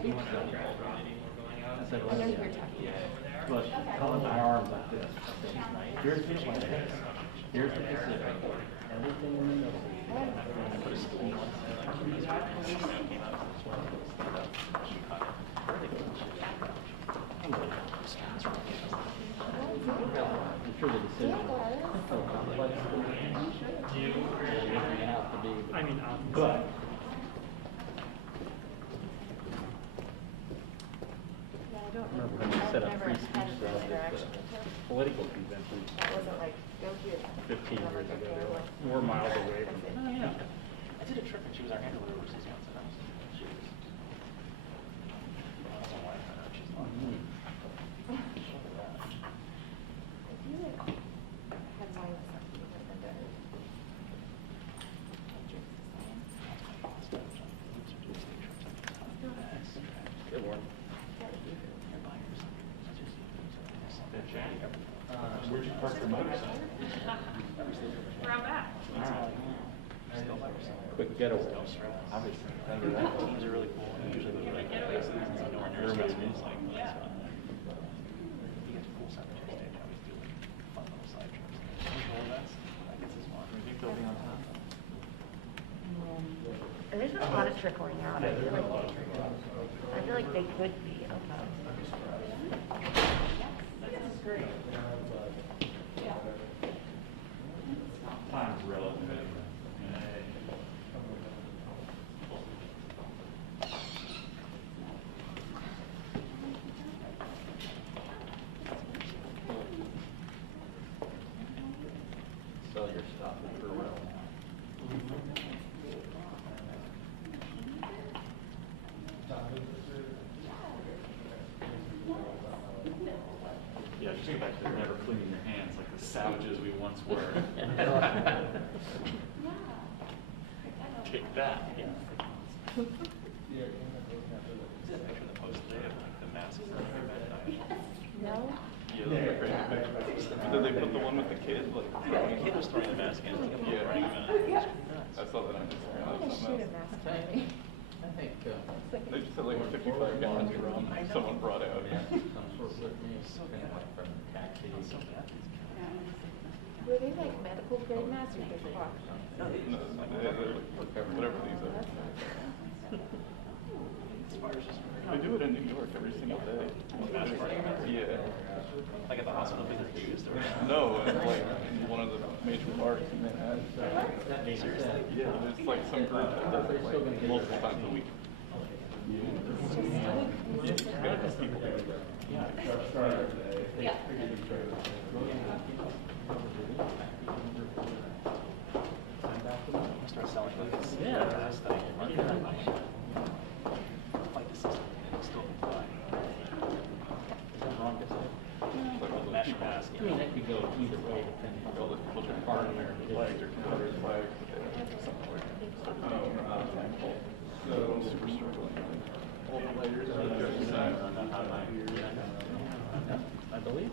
speech though. I said, I know you're talking. but calling my arms like this. Here's the plan. Here's the Pacific. Everything in the middle. Put a stool on I'm sure the decision is so complex. I mean, But Yeah, I don't remember when you set up I've free never had speech a real laws interaction at with her. the political conventions That wasn't like, go here. 15 And I'm years like, ago. okay, They were well, like 4 miles away from that's me. it. Oh, yeah. I did a trip and she was our handler overseas once and I was, she was, I don't know why I found out she's not. I feel like I had mine with something that I've done. Good one. Where'd you park your motorcycle? Where I'm at. Quick getaway. Obviously. Teams are really cool. Usually they're like, nowhere near as much as like, Yeah. he gets pool side Tuesday and always do like fun little side trips. Social events, that gets his fun. You think they'll be on top? There's a lot of trickling out. I feel like they could be okay. Time's relative. Sell your stuff for real. Yeah, just go back to never cleaning your hands like the savages we once were. Take that. Is that a picture of the post today of like the massacre of No? Yeah, those are crazy pictures. Did they put the one with the kid? Like, the kid was throwing the mask in. Like, Yeah. running him in. I saw that on Instagram. I'm gonna shoot a mask at me. I think They just had like 55 gallons of rum someone brought out. some sort of litany, something like from taxi. Were they like medical grade masks or just cloth? No, they look whatever these are. They do it in New York every single day. Yeah. Like at the hospital being refused or? No, like in one of the major parks in Manhattan. Seriously? Yeah, there's like some group that does it like multiple times a week. Yeah. Start selling those. Yeah. Like the system, and still comply. Is that wrong to say? Mesh mask. I mean, that could go either way depending on All the people what that part are of American America. flags or Confederate flags. So super struggling. All the layers of the I believe.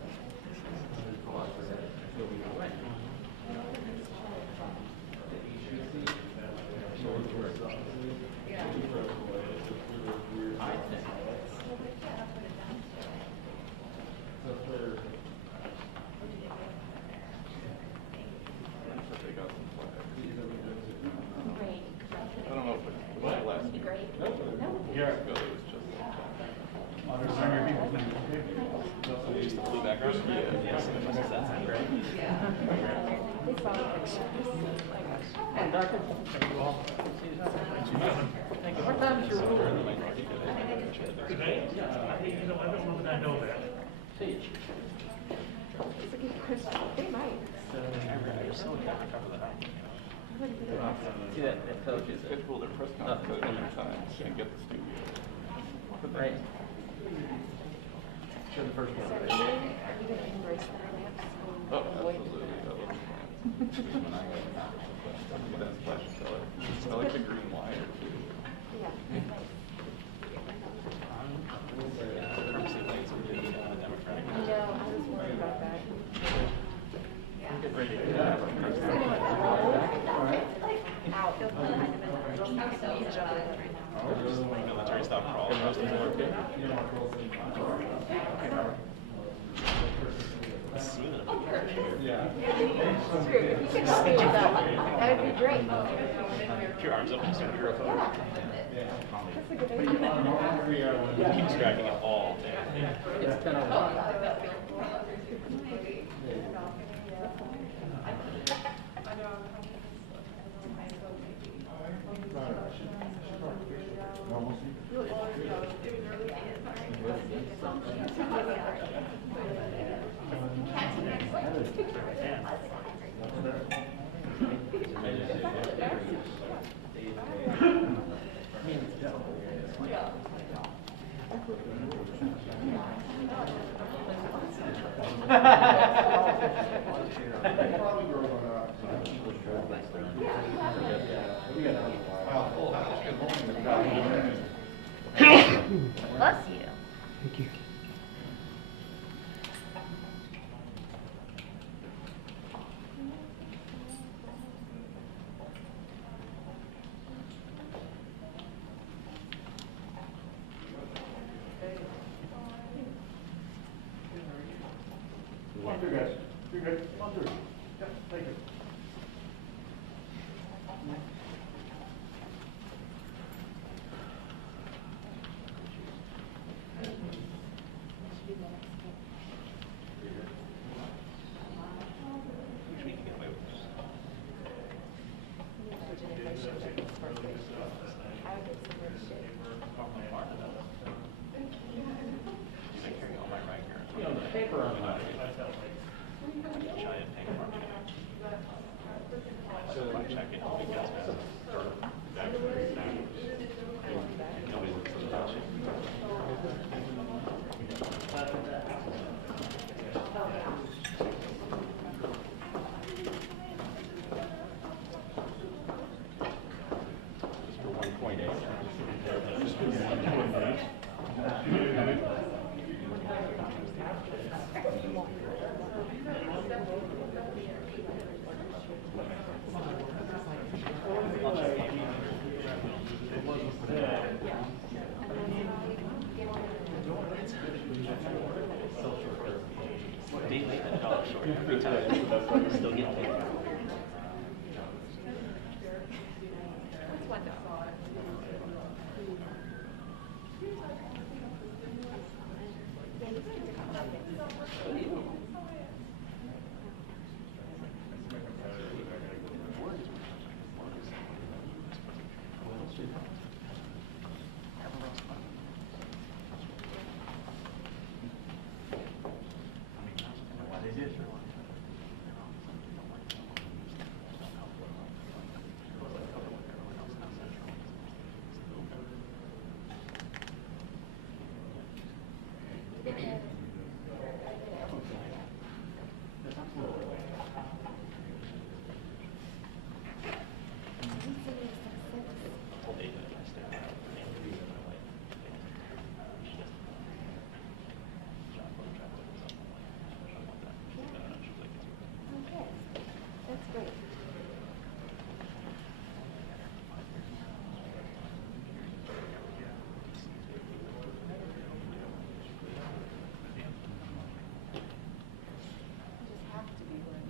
Great. I don't know if it was last year. Great. Years ago, it was just. Just the blue background? Yeah. Yes, that's great. They saw the pictures. What time is your rule? today? You know, I don't know that I know that. See, It's a good question. They might. You're so down to cover that up. I wouldn't put it on. see that tells you They schedule their press conference at different times and get the studio. right. Sure, the first So one. are you gonna embrace the relapse? Oh, absolutely. I love it. That's flash color. I like the green wire too. Yeah. Purposely lights are really Democratic. I know, I was worried about that. Get ready to Just gonna like roll out. military stop crawling across the floor. Let's see them. Yeah. It's true. You could help me with that. That would be great. Keep your arms up and start your Yeah. That's a good idea. Keep distracting it all day. It's kind of. Bless you. Thank you. Come on through, guys. You're good. Come on through. Yeah, thank you. Which we can get away with this. You've been carrying all my right here. You know, the paper on my. Giant tank farm. So I check it, all the gas masks. Nobody looks at the budget. Just for 1.8. They make that dollar short every time. Still get paid. That's wonderful. Okay, that's great. Just have to be one.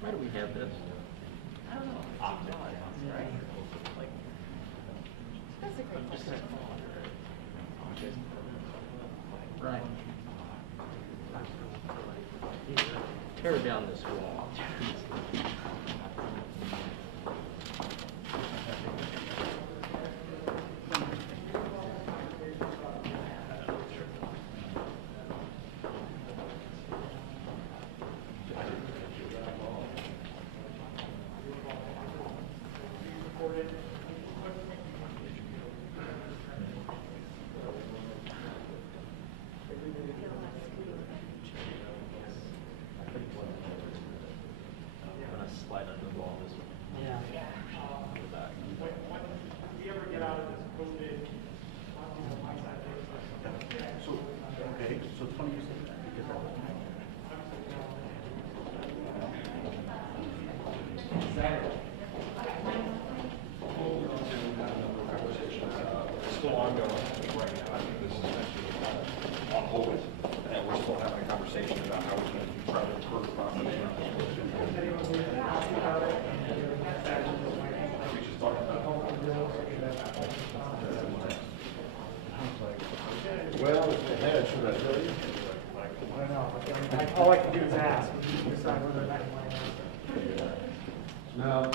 Why do we have this? I don't know. That's a great question. Right. Tear down this wall. I'm gonna slide under the wall this way. Yeah. To the back. I'm going right now. I think this is actually on hold, and we're still having a conversation about how we're going to try to improve property. We just talked about. Well, if they had, should I tell you? I don't know. All I can do is ask. Decide whether or not you want to ask. No.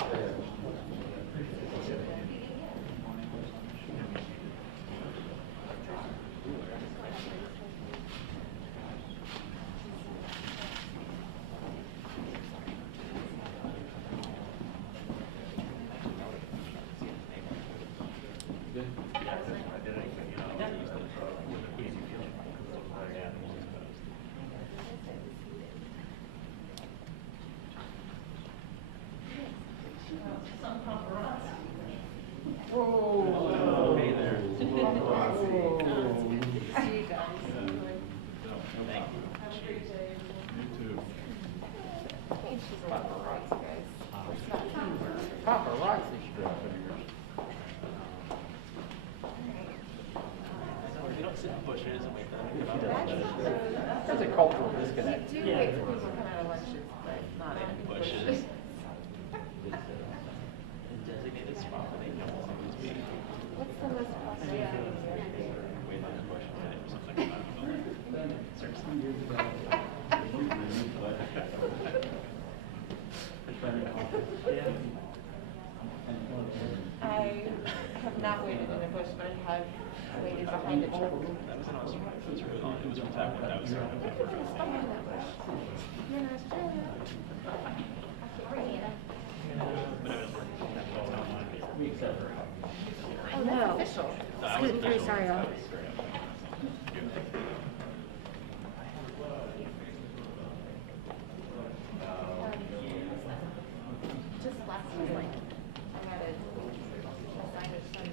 You don't sit in bushes and wait for them to come out. That's a cultural disconnect. Do wait for people to come out of lunches, but not in Bushes. A designated spot where they don't always be. What's the most popular? Wait in the bush and wait for something to come out of the building. Seriously. I have not waited in a bush, but I have waited behind a truck. That was in Australia. It was really long. It was from time when I was there. You're in Australia. We accept her. Oh, no. Official. No, I was Scoot through, sorry, official. y'all. Just last week, I had a assignment from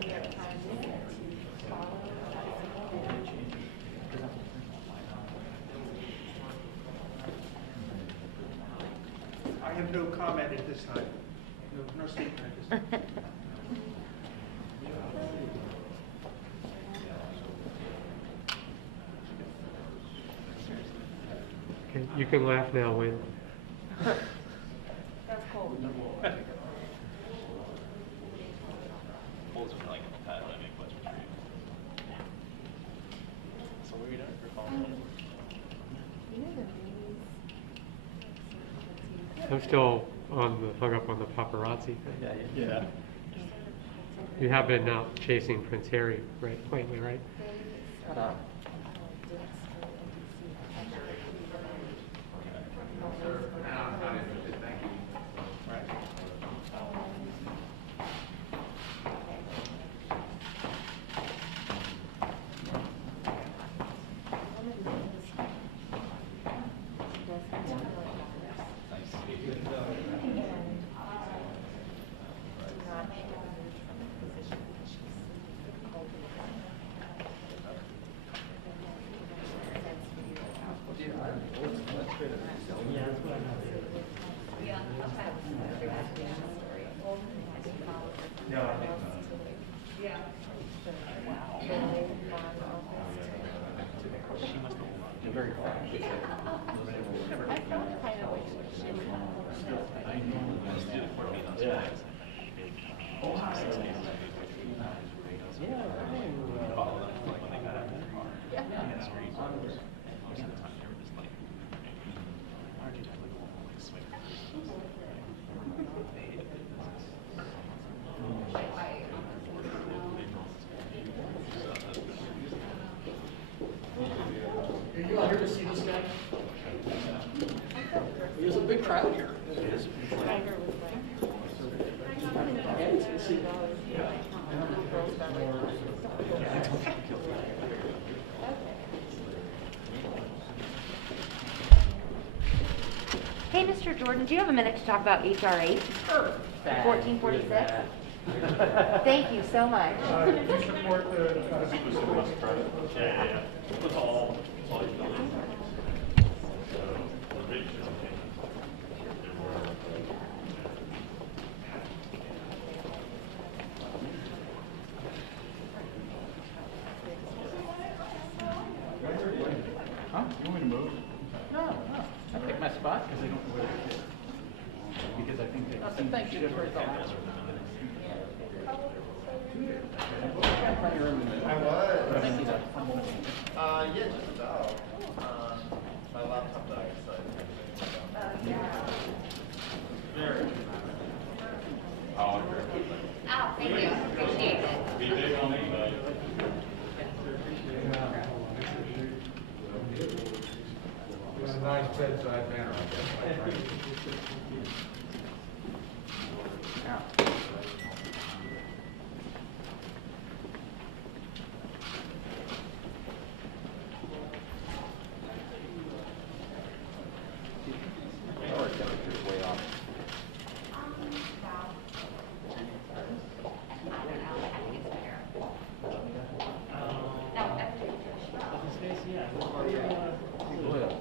New York Times to follow. I have no comment at this time. No statement at this time. You can laugh now, Wayne. That's cold. Bulls are like a pad, I make questions for you. So what are you doing for following? You know the movies? I'm still hung up on the paparazzi thing. Yeah. You have been out chasing Prince Harry, right? Lately, right? Shut up. Are you all here to see this guy? There's a big crowd here. Tiger was Hey, Mr. Jordan, do you have a minute to talk about HR 8? Sure. 1446? Thank you so much. Do you support the? Yeah. It's all. Thank you for that. Plenty of room in there. I was. Thank you, Doug. Yeah, just about. My laptop died, so Very. Oh, thank you. Appreciate it. Be big on these, It's a nice bedside manner, I guess, right? Yeah. Our temperature's way off.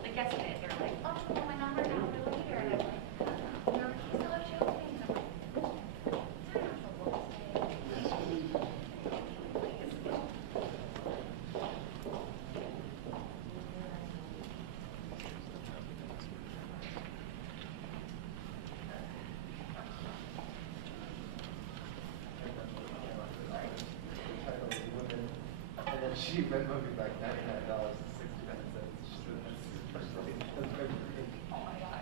Like yesterday, they were like, oh, put my number down for later. And I'm like, no, you still have show things. I'm like, And then she went moving back $99 and 69 cents. She said, that's very great. oh my God.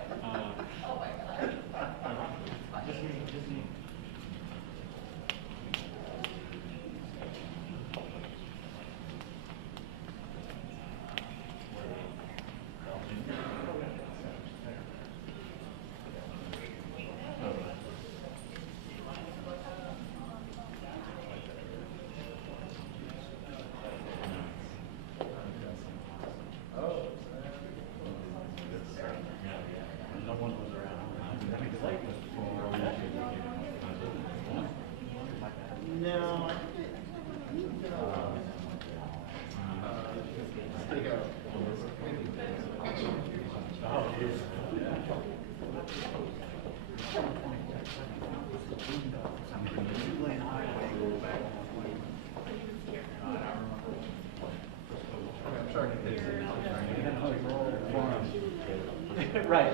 Oh my God. Just me. No one was around. No, I think they go. I'm sure I can fix it. Right.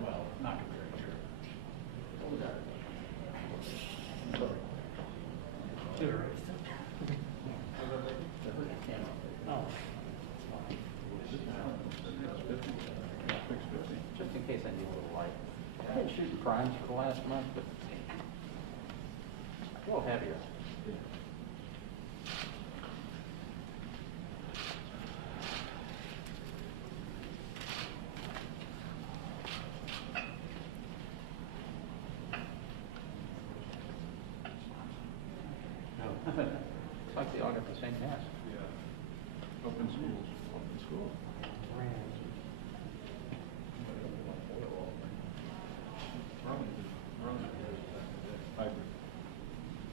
Well, not very sure. Just in case I need a little light. I didn't shoot crimes for the last month, but a little heavier. It's like they all got the same mask. Yeah. Open schools. Open schools.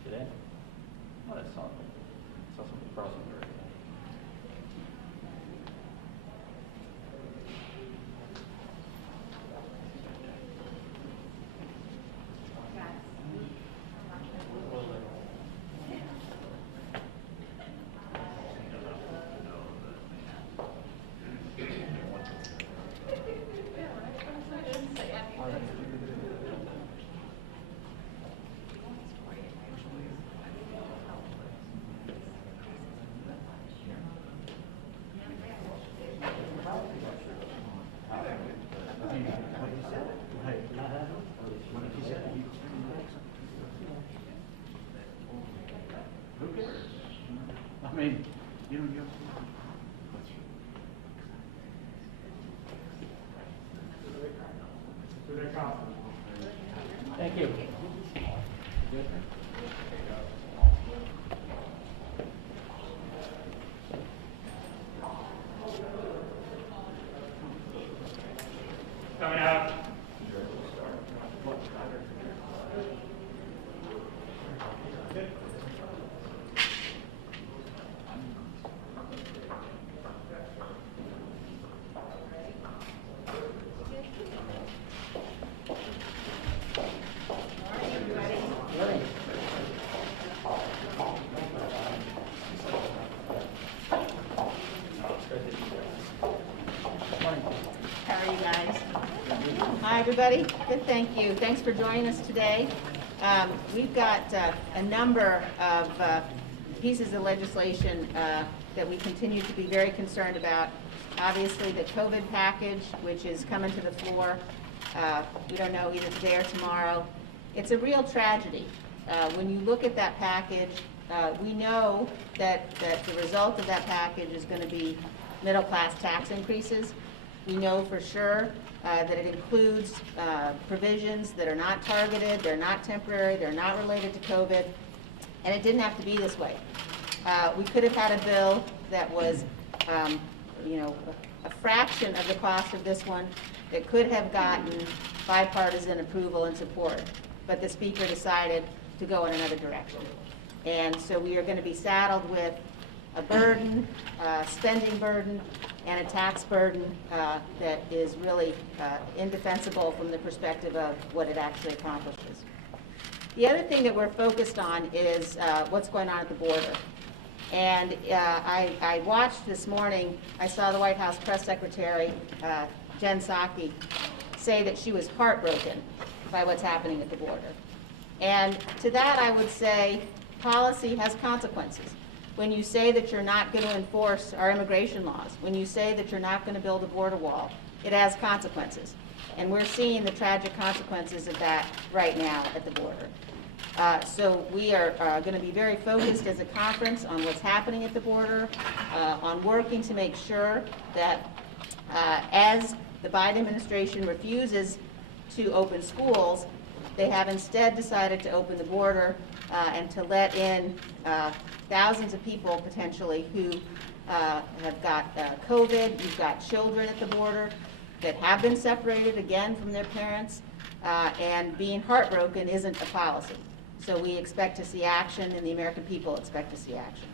Today? Oh, that's something. Saw something crossing the road. Yes. I mean, you don't get. Thank you. Coming out. How are you guys? Hi, everybody. Good, thank you. Thanks for joining us today. We've got a number of pieces of legislation that we continue to be very concerned about. Obviously, the COVID package, which is coming to the floor. We don't know either today or tomorrow. It's a real tragedy. When you look at that package, we know that the result of that package is going to be middle-class tax increases. We know for sure that it includes provisions that are not targeted, they're not temporary, they're not related to COVID, and it didn't have to be this way. We could have had a bill that was, a fraction of the cost of this one that could have gotten bipartisan approval and support, but the Speaker decided to go in another direction. And so we are going to be saddled with a burden, spending burden, and a tax burden that is really indefensible from the perspective of what it actually accomplishes. The other thing that we're focused on is what's going on at the border. And I watched this morning, I saw the White House Press Secretary, Jen Psaki, say that she was heartbroken by what's happening at the border. And to that I would say policy has consequences. When you say that you're not going to enforce our immigration laws, when you say that you're not going to build a border wall, it has consequences. And we're seeing the tragic consequences of that right now at the border. So we are going to be very focused as a conference on what's happening at the border, on working to make sure that as the Biden administration refuses to open schools, they have instead decided to open the border and to let in thousands of people potentially who have got COVID. You've got children at the border that have been separated again from their parents, and being heartbroken isn't a policy. So we expect to see action, and the American people expect to see action.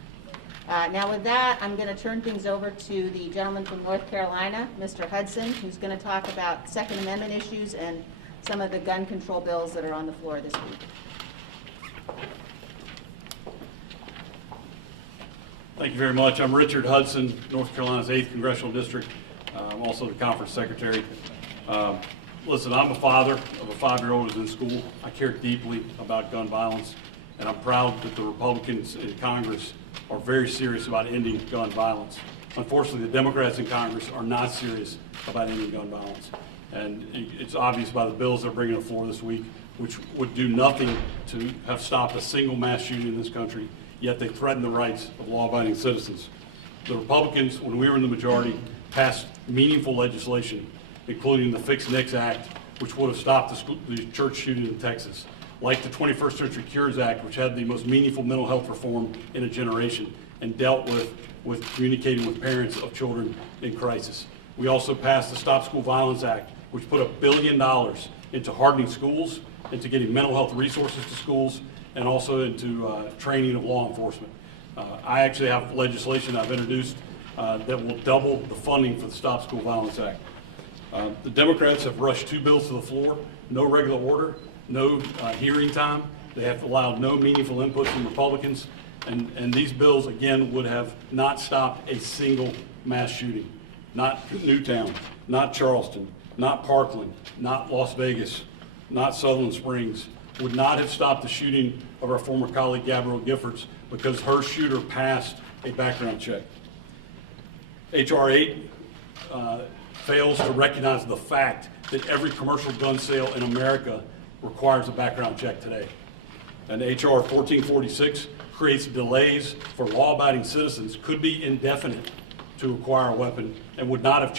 Now with that, I'm going to turn things over to the gentleman from North Carolina, Mr. Hudson, who's going to talk about Second Amendment issues and some of the gun control bills that are on the floor this week. Thank you very much. I'm Richard Hudson, North Carolina's 8th Congressional District. I'm also the conference secretary. Listen, I'm a father of a 5-year-old who's in school. I care deeply about gun violence, and I'm proud that the Republicans in Congress are very serious about ending gun violence. Unfortunately, the Democrats in Congress are not serious about ending gun violence. And it's obvious by the bills they're bringing to the floor this week, which would do nothing to have stopped a single mass shooting in this country, yet they threaten the rights of law-abiding citizens. The Republicans, when we were in the majority, passed meaningful legislation, including the Fix NICS Act, which would have stopped the church shooting in Texas, like the 21st Century Cures Act, which had the most meaningful mental health reform in a generation and dealt with communicating with parents of children in crisis. We also passed the Stop School Violence Act, which put $1 billion into hardening schools, into getting mental health resources to schools, and also into training of law enforcement. I actually have legislation I've introduced that will double the funding for the Stop School Violence Act. The Democrats have rushed 2 bills to the floor, no regular order, no hearing time. They have allowed no meaningful input from Republicans, and these bills, again, would have not stopped a single mass shooting. Not Newtown, not Charleston, not Parkland, not Las Vegas, not Sutherland Springs, would not have stopped the shooting of our former colleague Gabrielle Giffords because her shooter passed a background check. H.R. 8 fails to recognize the fact that every commercial gun sale in America requires a background check today. And HR 1446 creates delays for law-abiding citizens, could be indefinite to acquire a weapon, and would not have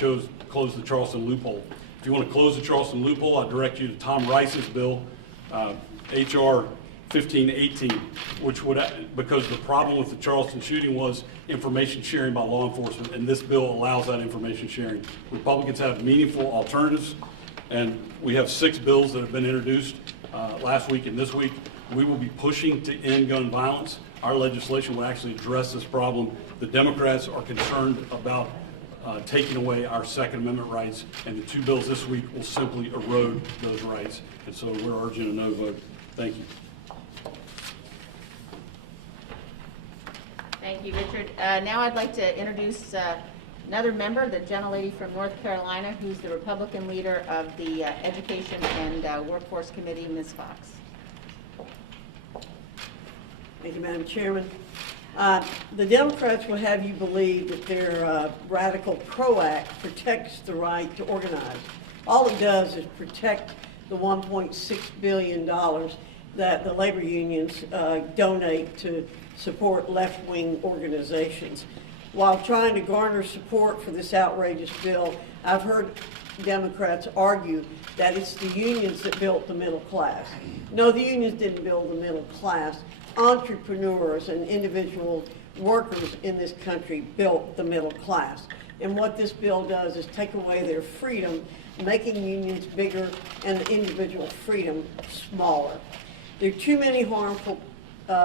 closed the Charleston loophole. If you want to close the Charleston loophole, I direct you to Tom Rice's bill, HR 1518, which would, because the problem with the Charleston shooting was information sharing by law enforcement, and this bill allows that information sharing. Republicans have meaningful alternatives, and we have 6 bills that have been introduced last week and this week. We will be pushing to end gun violence. Our legislation will actually address this problem. The Democrats are concerned about taking away our Second Amendment rights, and the 2 bills this week will simply erode those rights. And so we're urging a no vote. Thank you. Thank you, Richard. Now I'd like to introduce another member, the gentlelady from North Carolina, who's the Republican leader of the Education and Workforce Committee, Ms. Fox. Thank you, Madam Chairman. The Democrats will have you believe that their radical PRO Act protects the right to organize. All it does is protect the $1.6 billion that the labor unions donate to support left-wing organizations. While trying to garner support for this outrageous bill, I've heard Democrats argue that it's the unions that built the middle class. No, the unions didn't build the middle class. Entrepreneurs and individual workers in this country built the middle class. And what this bill does is take away their freedom, making unions bigger and the individual freedom smaller. There are too many harmful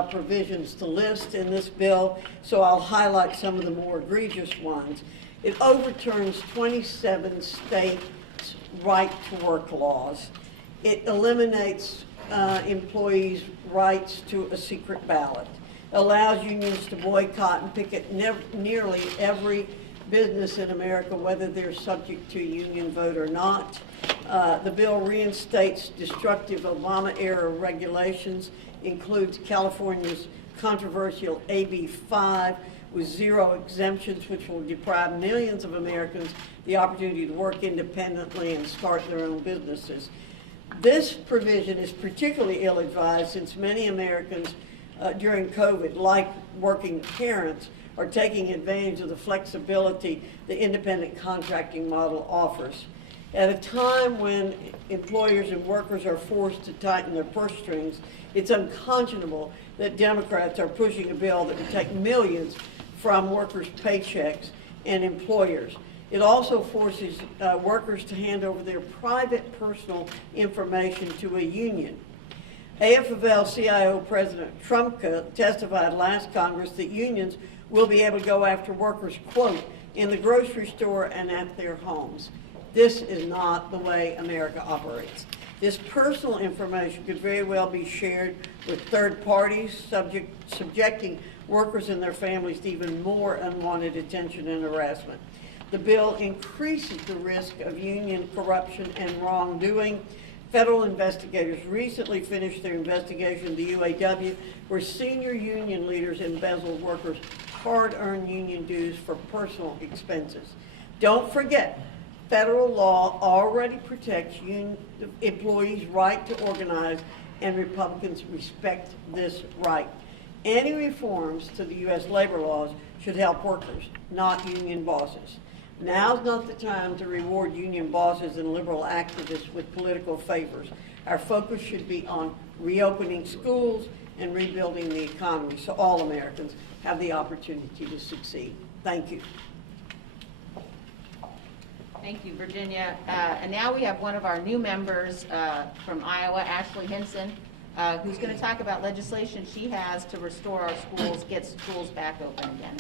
provisions to list in this bill, so I'll highlight some of the more egregious ones. It overturns 27 states' right-to-work laws. It eliminates employees' rights to a secret ballot, allows unions to boycott and picket nearly every business in America, whether they're subject to a union vote or not. The bill reinstates destructive Obama-era regulations, includes California's controversial AB 5 with 0 exemptions, which will deprive millions of Americans the opportunity to work independently and start their own businesses. This provision is particularly ill-advised since many Americans during COVID, like working parents, are taking advantage of the flexibility the independent contracting model offers. At a time when employers and workers are forced to tighten their purse strings, it's unconscionable that Democrats are pushing a bill that would take millions from workers' paychecks and employers. It also forces workers to hand over their private personal information to a union. AFL-CIO President Trumka testified last Congress that unions will be able to go after workers, quote, in the grocery store and at their homes. This is not the way America operates. This personal information could very well be shared with third parties, subjecting workers and their families to even more unwanted attention and harassment. The bill increases the risk of union corruption and wrongdoing. Federal investigators recently finished their investigation of the UAW, where senior union leaders embezzled workers' hard-earned union dues for personal expenses. Don't forget, federal law already protects employees' right to organize, and Republicans respect this right. Any reforms to the U.S. labor laws should help workers, not union bosses. Now's not the time to reward union bosses and liberal activists with political favors. Our focus should be on reopening schools and rebuilding the economy so all Americans have the opportunity to succeed. Thank you. Thank you, Virginia. And now we have one of our new members from Iowa, Ashley Hinson, who's going to talk about legislation she has to restore our schools, get schools back open again.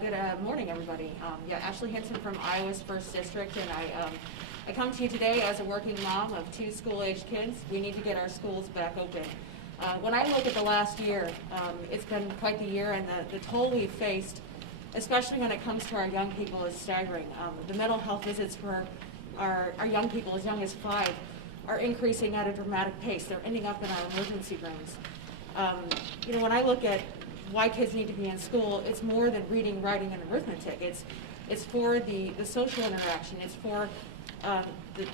Good morning, everybody. Ashley Hinson from Iowa's 1st District, and I come to you today as a working mom of 2 school-aged kids. We need to get our schools back open. When I look at the last year, it's been quite the year, and the toll we've faced, especially when it comes to our young people, is staggering. The mental health visits for our young people as young as 5 are increasing at a dramatic pace. They're ending up in our emergency rooms. When I look at why kids need to be in school, it's more than reading, writing, and arithmetic. It's for the social interaction. It's for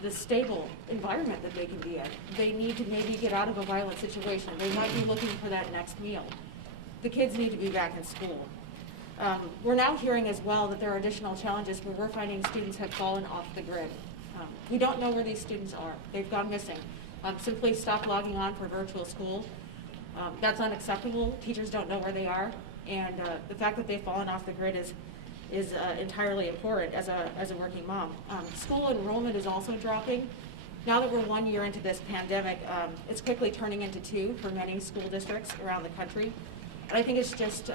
the stable environment that they can be in. They need to maybe get out of a violent situation. They might be looking for that next meal. The kids need to be back in school. We're now hearing as well that there are additional challenges where we're finding students have fallen off the grid. We don't know where these students are. They've gone missing. Simply stop logging on for virtual school. That's unacceptable. Teachers don't know where they are. And the fact that they've fallen off the grid is entirely important as a working mom. School enrollment is also dropping. Now that we're 1 year into this pandemic, it's quickly turning into 2 for many school districts around the country. And I think it's just,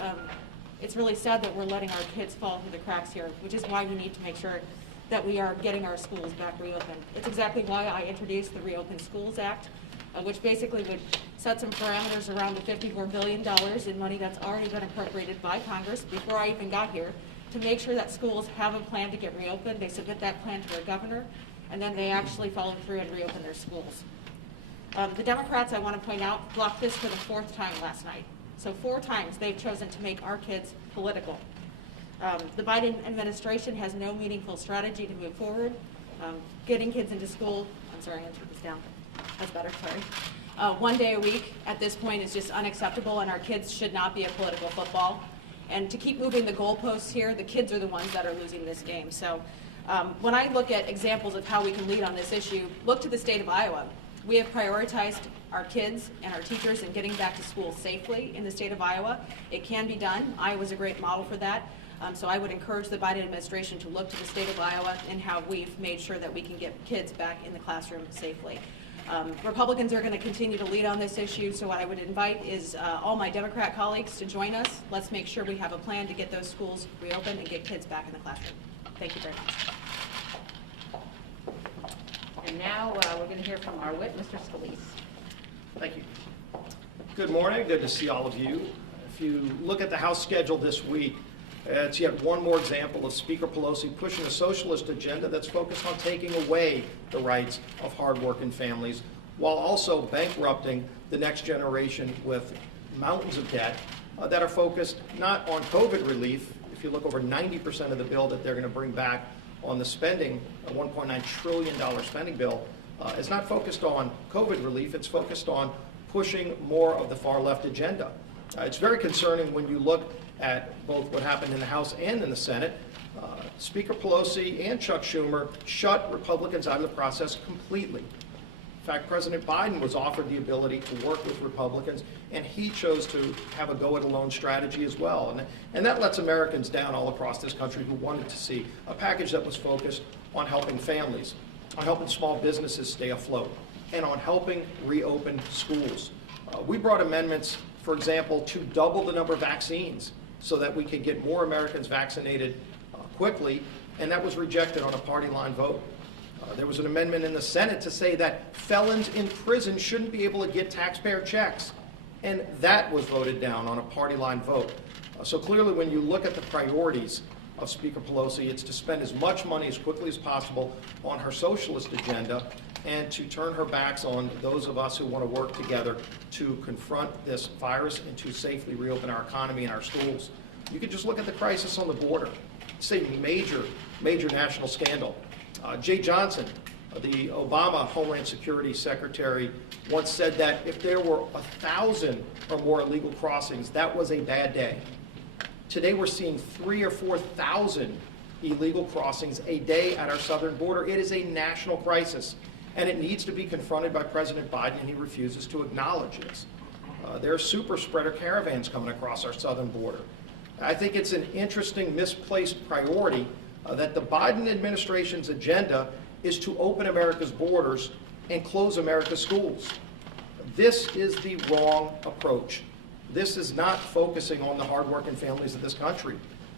it's really sad that we're letting our kids fall through the cracks here, which is why we need to make sure that we are getting our schools back reopened. It's exactly why I introduced the Reopen Schools Act, which basically would set some parameters around the $54 billion in money that's already been appropriated by Congress before I even got here, to make sure that schools have a plan to get reopened. They submit that plan to their governor, and then they actually follow through and reopen their schools. The Democrats, I want to point out, blocked this for the 4th time last night. So 4 times they've chosen to make our kids political. The Biden administration has no meaningful strategy to move forward. Getting kids into school, I'm sorry, I'm going to turn this down. That's better, sorry. 1 day a week at this point is just unacceptable, and our kids should not be a political football. And to keep moving the goalposts here, the kids are the ones that are losing this game. So when I look at examples of how we can lead on this issue, look to the state of Iowa. We have prioritized our kids and our teachers in getting back to school safely in the state of Iowa. It can be done. Iowa's a great model for that. So I would encourage the Biden administration to look to the state of Iowa and how we've made sure that we can get kids back in the classroom safely. Republicans are going to continue to lead on this issue, so what I would invite is all my Democrat colleagues to join us. Let's make sure we have a plan to get those schools reopened and get kids back in the classroom. Thank you very much. And now we're going to hear from our whip, Mr. Scalise. Thank you. Good morning. Good to see all of you. If you look at the House schedule this week, it's yet one more example of Speaker Pelosi pushing a socialist agenda that's focused on taking away the rights of hardworking families while also bankrupting the next generation with mountains of debt that are focused not on COVID relief. If you look over 90% of the bill that they're going to bring back on the spending, a $1.9 trillion spending bill, is not focused on COVID relief. It's focused on pushing more of the far left agenda. It's very concerning when you look at both what happened in the House and in the Senate. Speaker Pelosi and Chuck Schumer shut Republicans out of the process completely. In fact, President Biden was offered the ability to work with Republicans, and he chose to have a go-it-alone strategy as well. And that lets Americans down all across this country who wanted to see a package that was focused on helping families, on helping small businesses stay afloat, and on helping reopen schools. We brought amendments, for example, to double the number of vaccines so that we could get more Americans vaccinated quickly, and that was rejected on a party line vote. There was an amendment in the Senate to say that felons in prison shouldn't be able to get taxpayer checks, and that was voted down on a party line vote. So clearly, when you look at the priorities of Speaker Pelosi, it's to spend as much money as quickly as possible on her socialist agenda and to turn her backs on those of us who want to work together to confront this virus and to safely reopen our economy and our schools. You can just look at the crisis on the border. It's a major, major national scandal. Jay Johnson, the Obama Homeland Security Secretary, once said that if there were 1,000 or more illegal crossings, that was a bad day. Today we're seeing 3,000 or 4,000 illegal crossings a day at our southern border. It is a national crisis, and it needs to be confronted by President Biden, and he refuses to acknowledge this. There are super spreader caravans coming across our southern border. I think it's an interesting misplaced priority that the Biden administration's agenda is to open America's borders and close America's schools. This is the wrong approach. This is not focusing on the hardworking families of this country.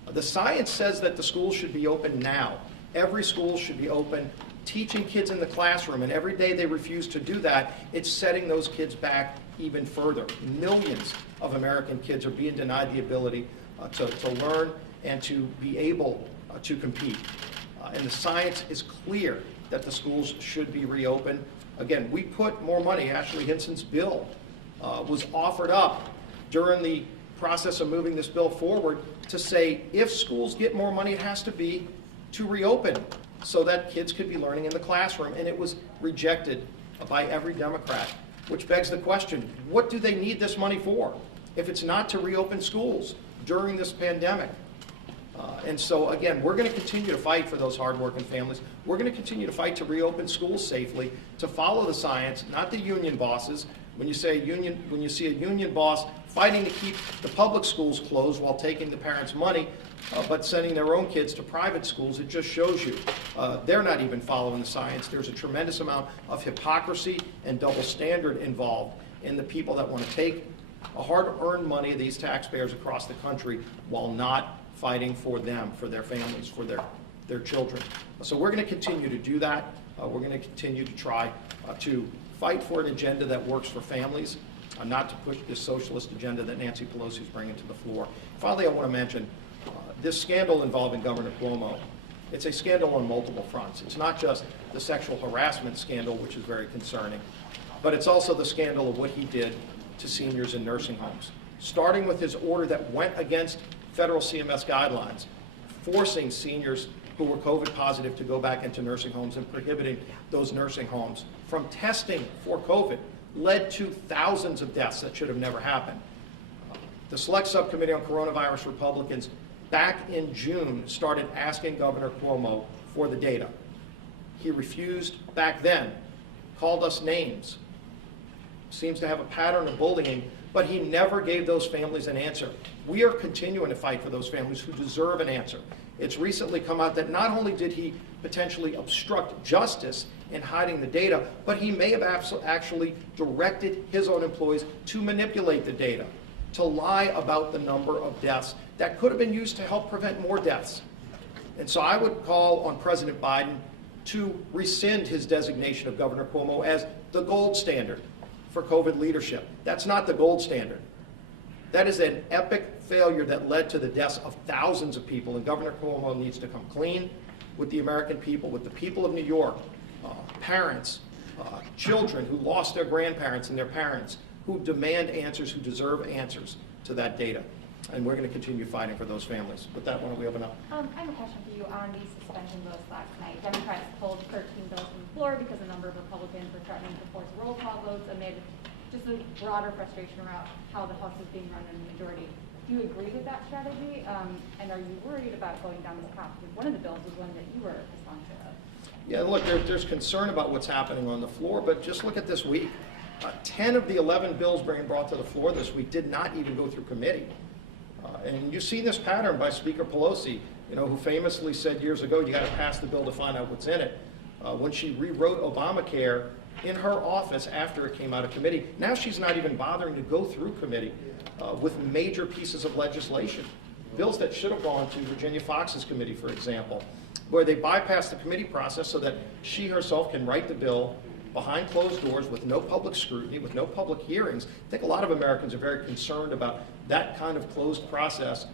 The science says that the schools should be open now. Every school should be open, teaching kids in the classroom, and every day they refuse to do that, it's setting those kids back even further. Millions of American kids are being denied the ability to learn and to be able to compete. And the science is clear that the schools should be reopened. Again, we put more money. Ashley Hinson's bill was offered up during the process of moving this bill forward to say if schools get more money, it has to be to reopen so that kids could be learning in the classroom, and it was rejected by every Democrat, which begs the question, what do they need this money for if it's not to reopen schools during this pandemic? And so, again, we're going to continue to fight for those hardworking families. We're going to continue to fight to reopen schools safely, to follow the science, not the union bosses. When you see a union boss fighting to keep the public schools closed while taking the parents' money, but sending their own kids to private schools, it just shows you they're not even following the science. There's a tremendous amount of hypocrisy and double standard involved in the people that want to take a hard-earned money of these taxpayers across the country while not fighting for them, for their families, for their children. So we're going to continue to do that. We're going to continue to try to fight for an agenda that works for families, not to push this socialist agenda that Nancy Pelosi is bringing to the floor. Finally, I want to mention this scandal involving Governor Cuomo. It's a scandal on multiple fronts. It's not just the sexual harassment scandal, which is very concerning, but it's also the scandal of what he did to seniors in nursing homes, starting with his order that went against federal CMS guidelines, forcing seniors who were COVID positive to go back into nursing homes and prohibiting those nursing homes from testing for COVID, led to thousands of deaths that should have never happened. The Select Subcommittee on Coronavirus Republicans back in June started asking Governor Cuomo for the data. He refused back then, called us names, seems to have a pattern of bullying, but he never gave those families an answer. We are continuing to fight for those families who deserve an answer. It's recently come out that not only did he potentially obstruct justice in hiding the data, but he may have actually directed his own employees to manipulate the data, to lie about the number of deaths that could have been used to help prevent more deaths. And so I would call on President Biden to rescind his designation of Governor Cuomo as the gold standard for COVID leadership. That's not the gold standard. That is an epic failure that led to the deaths of thousands of people, and Governor Cuomo needs to come clean with the American people, with the people of New York, parents, children who lost their grandparents and their parents, who demand answers, who deserve answers to that data. And we're going to continue fighting for those families. With that, why don't we open up? I have a question for you on the suspension votes last night. Democrats pulled 13 bills from the floor because a number of Republicans were threatening to force roll call votes amid just a broader frustration around how the House is being run in the majority. Do you agree with that strategy? And are you worried about going down this path? Because one of the bills was one that you were a sponsor of. Yeah, look, there's concern about what's happening on the floor, but just look at this week. 10 of the 11 bills being brought to the floor this week did not even go through committee. And you've seen this pattern by Speaker Pelosi, who famously said years ago, you got to pass the bill to find out what's in it. When she rewrote Obamacare in her office after it came out of committee, now she's not even bothering to go through committee with major pieces of legislation. Bills that should have gone to Virginia Fox's committee, for example, where they bypass the committee process so that she herself can write the bill behind closed doors with no public scrutiny, with no public hearings. I think a lot of Americans are very concerned about that kind of closed process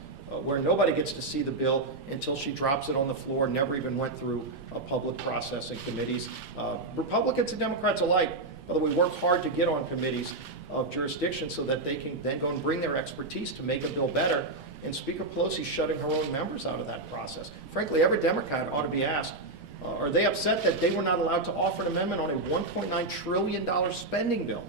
where nobody gets to see the bill until she drops it on the floor, never even went through a public process in committees. Republicans and Democrats alike, by the way, work hard to get on committees of jurisdiction so that they can then go and bring their expertise to make a bill better. And Speaker Pelosi's shutting her own members out of that process. Frankly, every Democrat ought to be asked, are they upset that they were not allowed to offer an amendment on a $1.9 trillion spending bill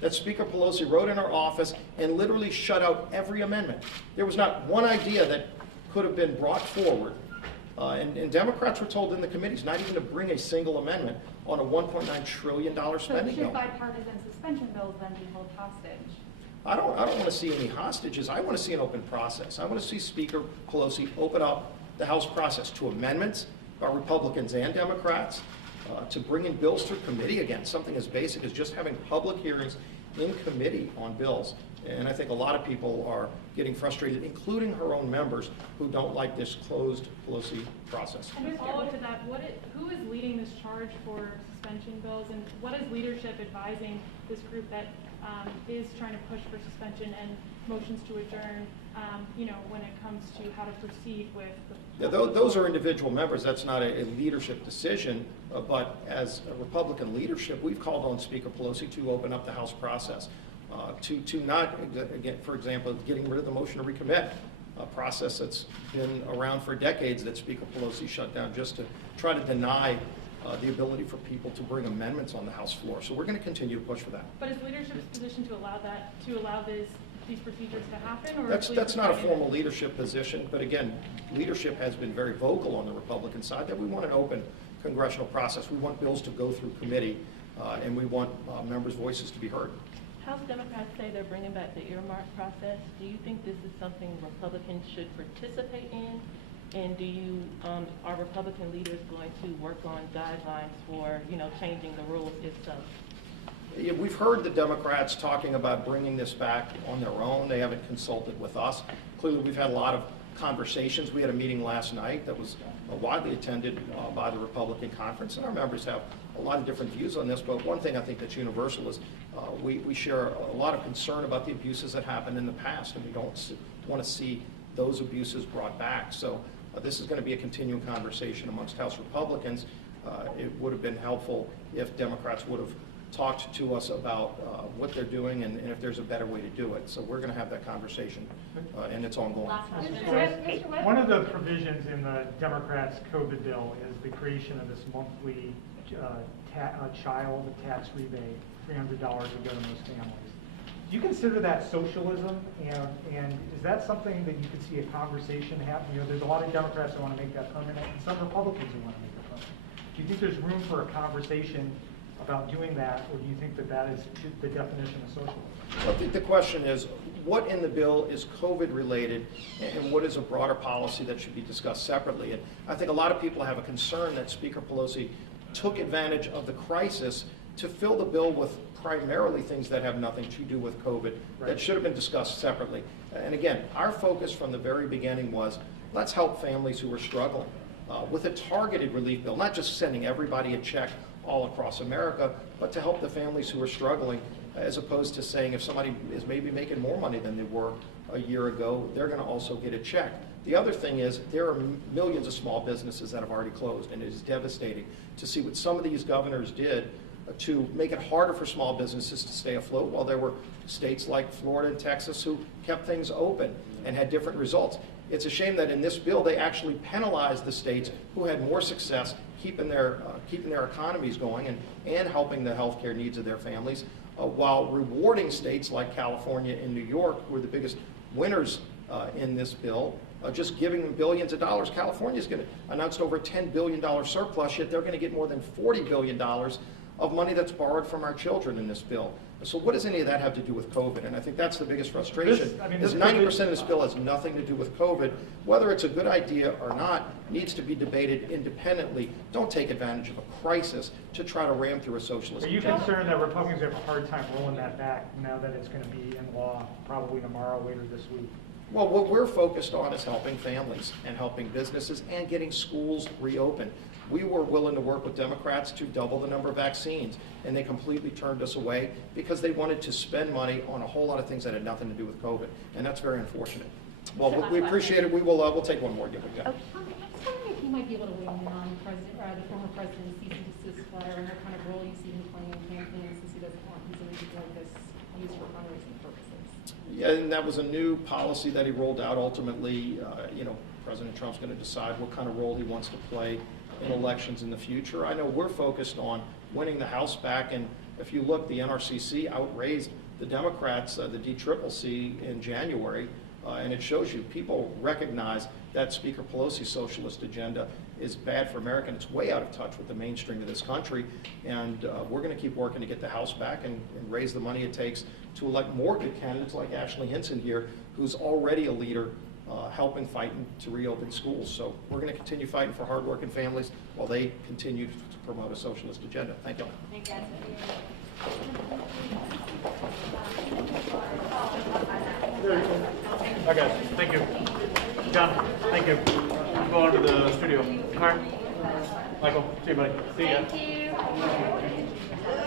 that Speaker Pelosi wrote in her office and literally shut out every amendment? There was not one idea that could have been brought forward. And Democrats were told in the committees not even to bring a single amendment on a $1.9 trillion spending bill. Should bipartisan suspension bills then be held hostage? I don't want to see any hostages. I want to see an open process. I want to see Speaker Pelosi open up the House process to amendments by Republicans and Democrats, to bring in bills through committee again, something as basic as just having public hearings in committee on bills. And I think a lot of people are getting frustrated, including her own members, who don't like this closed Pelosi process. And to follow to that, who is leading this charge for suspension bills, and what is leadership advising this group that is trying to push for suspension and motions to adjourn, when it comes to how to proceed with the... Yeah, those are individual members. That's not a leadership decision, but as a Republican leadership, we've called on Speaker Pelosi to open up the House process, to not, again, for example, getting rid of the motion to recommit. process that's been around for decades that Speaker Pelosi shut down just to try to deny the ability for people to bring amendments on the House floor. So we're going to continue to push for that. But is leadership's position to allow these procedures to happen? Or That's not a formal leadership position, but again, leadership has been very vocal on the Republican side that we want an open congressional process. We want bills to go through committee, and we want members' voices to be heard. House Democrats say they're bringing back the earmark process. Do you think this is something Republicans should participate in? And do you, are Republican leaders going to work on guidelines for, changing the rules if so? Yeah, we've heard the Democrats talking about bringing this back on their own. They haven't consulted with us. Clearly, we've had a lot of conversations. We had a meeting last night that was widely attended by the Republican conference, and our members have a lot of different views on this. But one thing I think that's universal is we share a lot of concern about the abuses that happened in the past, and we don't want to see those abuses brought back. So this is going to be a continuing conversation amongst House Republicans. It would have been helpful if Democrats would have talked to us about what they're doing and if there's a better way to do it. So we're going to have that conversation, and it's ongoing. One of the provisions in the Democrats' COVID bill is the creation of this monthly child tax rebate, $300 would go to most families. Do you consider that socialism, and is that something that you could see a conversation happen? There's a lot of Democrats that want to make that permanent, and some Republicans who want to make it permanent. Do you think there's room for a conversation about doing that, or do you think that that is the definition of socialism? I think the question is, what in the bill is COVID related, and what is a broader policy that should be discussed separately? And I think a lot of people have a concern that Speaker Pelosi took advantage of the crisis to fill the bill with primarily things that have nothing to do with COVID that should have been discussed separately. And again, our focus from the very beginning was, let's help families who are struggling with a targeted relief bill, not just sending everybody a check all across America, but to help the families who are struggling, as opposed to saying if somebody is maybe making more money than they were a year ago, they're going to also get a check. The other thing is there are millions of small businesses that have already closed, and it is devastating to see what some of these governors did to make it harder for small businesses to stay afloat, while there were states like Florida and Texas who kept things open and had different results. It's a shame that in this bill they actually penalized the states who had more success keeping their economies going and helping the healthcare needs of their families, while rewarding states like California and New York, who were the biggest winners in this bill, just giving them billions of dollars. California's going to announce over a $10 billion surplus, yet they're going to get more than $40 billion of money that's borrowed from our children in this bill. So what does any of that have to do with COVID? And I think that's the biggest frustration. This 90% of this bill has nothing to do with COVID. Whether it's a good idea or not needs to be debated independently. Don't take advantage of a crisis to try to ram through a socialist Are you agenda. concerned that Republicans have a hard time rolling that back now that it's going to be in law probably tomorrow, later this week? Well, what we're focused on is helping families and helping businesses and getting schools reopened. We were willing to work with Democrats to double the number of vaccines, and they completely turned us away because they wanted to spend money on a whole lot of things that had nothing to do with COVID, and that's very unfortunate. Well, we appreciate it. We'll take one more. I was wondering if you might be able to weigh in on the former president's cease and desist letter and what kind of role you see him playing in campaigns, since he doesn't want these like this used for fundraising purposes. Yeah, and that was a new policy that he rolled out. Ultimately, President Trump's going to decide what kind of role he wants to play in elections in the future. I know we're focused on winning the House back, and if you look, the NRCC outraised the Democrats, the DCCC in January, and it shows you people recognize that Speaker Pelosi's socialist agenda is bad for America, and it's way out of touch with the mainstream of this country, and we're going to keep working to get the House back and raise the money it takes to elect more good candidates like Ashley Hinson here, who's already a leader helping fighting to reopen schools. So we're going to continue fighting for hardworking families while they continue to promote a socialist agenda. Thank you. Thank you. Okay, thank you. John, thank you. Go on to the studio. All right. Michael, see you, buddy. See ya. Thank you.